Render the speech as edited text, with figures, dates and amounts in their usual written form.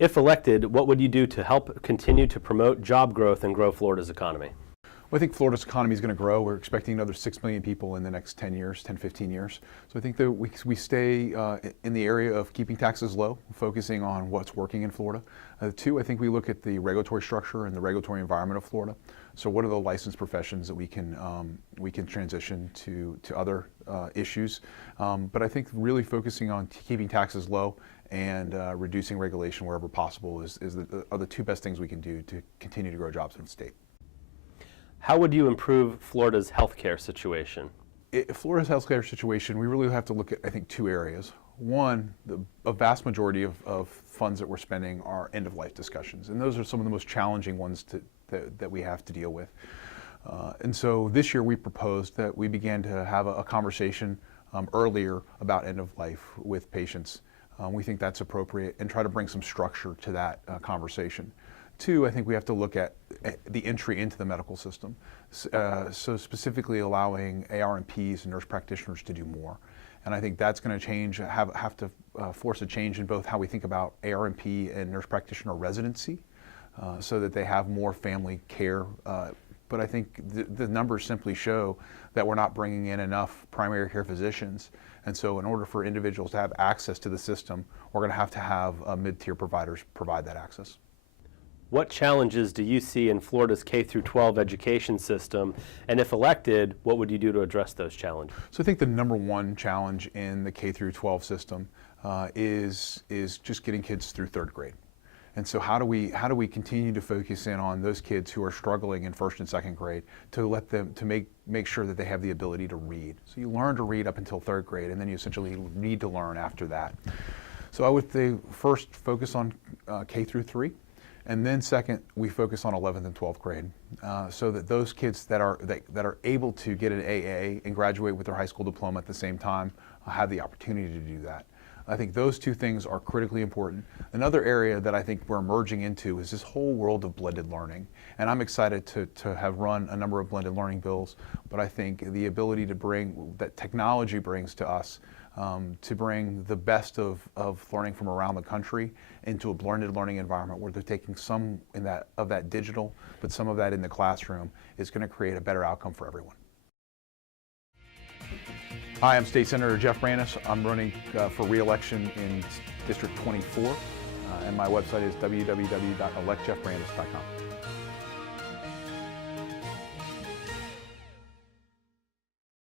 If elected, what would you do to help continue to promote job growth and grow Florida's economy? Well, I think Florida's economy is going to grow. We're expecting another 6 million people in the next 10 years, 10, 15 years. So I think that we stay in the area of keeping taxes low, focusing on what's working in Florida. Two, I think we look at the regulatory structure and the regulatory environment of Florida. So what are the licensed professions that we can transition to other issues? But I think really focusing on keeping taxes low and reducing regulation wherever possible are the two best things we can do to continue to grow jobs in the state. How would you improve Florida's healthcare situation? Florida's healthcare situation, we really have to look at, I think, two areas. One, a vast majority of funds that we're spending are end-of-life discussions, and those are some of the most challenging ones that we have to deal with. And so this year we proposed that we began to have a conversation earlier about end-of-life with patients. We think that's appropriate, and try to bring some structure to that conversation. Two, I think we have to look at the entry into the medical system. So specifically allowing ARNPs and nurse practitioners to do more. And I think that's going to change, have to force a change in both how we think about ARNP and nurse practitioner residency, so that they have more family care. But I think the numbers simply show that we're not bringing in enough primary care physicians. And so in order for individuals to have access to the system, we're going to have mid-tier providers provide that access. What challenges do you see in Florida's K-12 education system? And if elected, what would you do to address those challenges? So I think the number one challenge in the K-12 system is just getting kids through third grade. And so how do we continue to focus in on those kids who are struggling in first and second grade to let them make sure that they have the ability to read? So you learn to read up until third grade, and then you essentially need to learn after that. So I would say first focus on K-3, and then second we focus on 11th and 12th grade, so that those kids that are able to get an AA and graduate with their high school diploma at the same time have the opportunity to do that. I think those two things are critically important. Another area that I think we're emerging into is this whole world of blended learning. And I'm excited to have run a number of blended learning bills, but I think the ability to bring, that technology brings to us, to bring the best of learning from around the country into a blended learning environment where they're taking some of that digital, but some of that in the classroom, is going to create a better outcome for everyone. Hi, I'm State Senator Jeff Brandes. I'm running for re-election in District 24, and my website is www.electjeffbrandes.com.